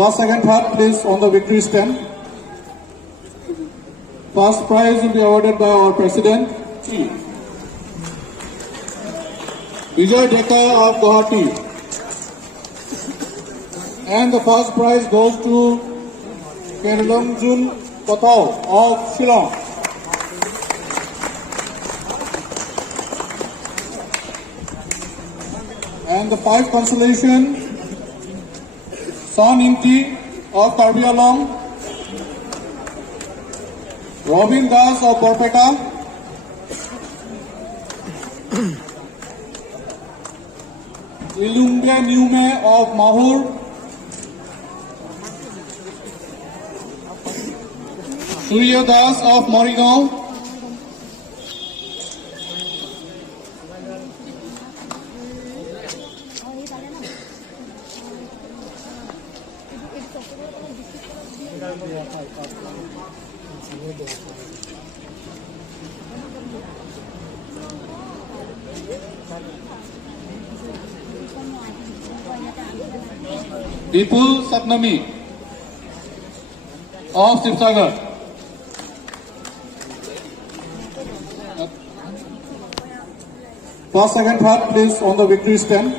First, second, third, please on the victory stand. First prize will be awarded by our President, Vijay Dekha of Guwahati. And the first prize goes to Kerlongjun Kothau of Shillong. And the 5th consolation, Son Inti of Karbi Anglong, Robin Das of Borpeta, Ilumbe Niume of Mahur, Surya Das of Morigaon, Vipul Satnami of Sibsagar. First, second, third, please on the victory stand.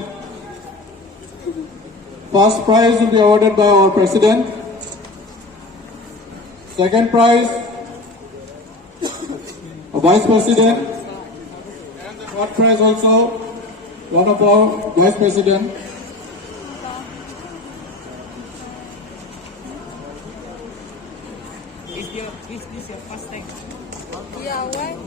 First prize will be awarded by our President. Second prize, a Vice President. And the third prize also, one of our Vice President. Is this your first time? Yeah, why?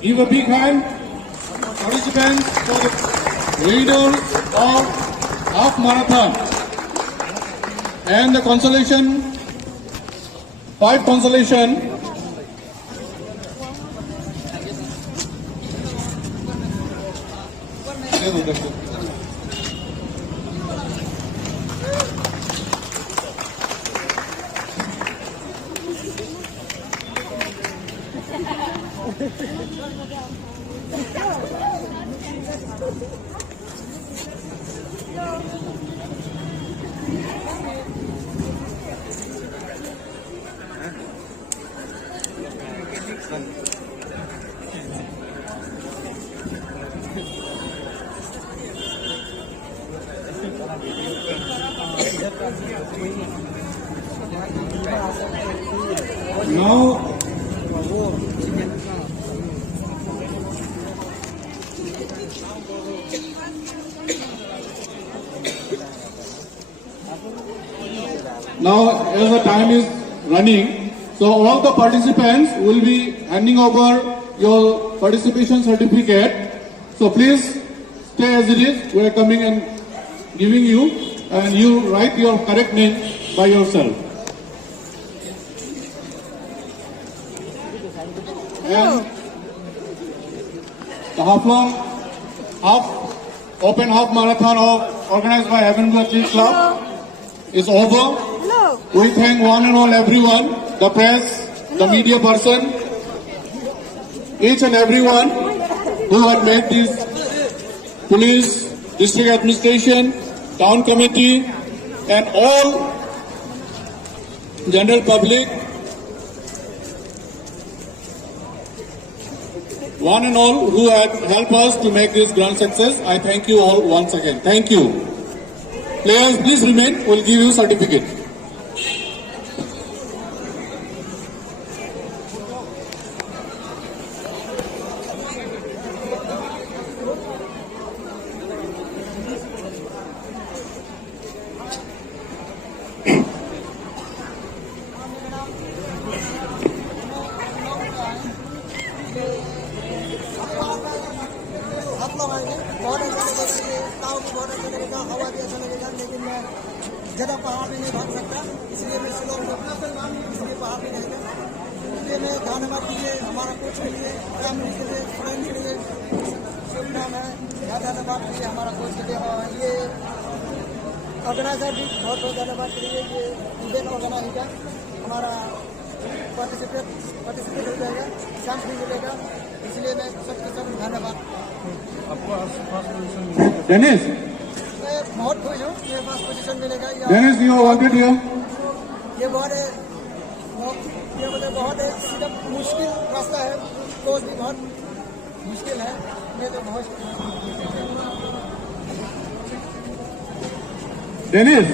Give a big hand, participants, for the leader of half marathon. And the consolation, 5 consolation. Now, as the time is running, so all the participants will be handing over your participation certificate. So please stay as it is. We are coming and giving you, and you write your correct name by yourself. And the open half marathon organized by Heaven Blue Athletic Club is over. We thank one and all everyone, the press, the media person, each and everyone who had made this police, district administration, town committee, and all general public, one and all who had helped us to make this grand success. I thank you all once again. Thank you. Players, please remain. We'll give you certificate. ज़्यादा पहाड़ में नहीं भाग सकता, इसलिए मैं slow इसलिए पहाड़ में रहेगा। इसलिए मैं धन्यवाद दीजिए हमारा कोच के लिए, फैमिली के लिए, फ्रेंड के लिए, शुभ नाम है। धन्यवाद दीजिए हमारा कोच के लिए। और ये ऑर्गेनाइजर भी बहुत बहुत धन्यवाद करिए। ये इवेंट ऑर्गेनाइजर हमारा पार्टिसिपेट हो जाएगा, चांस भी मिलेगा, इसलिए मैं Dennis, मैं बहुत खुश हूँ ये फर्स्ट पोजीशन मिलेगा Dennis, you are wanted here. ये बहुत ये मतलब बहुत एकदम मुश्किल रास्ता है कोच भी बहुत मुश्किल है मैं तो बहुत Dennis,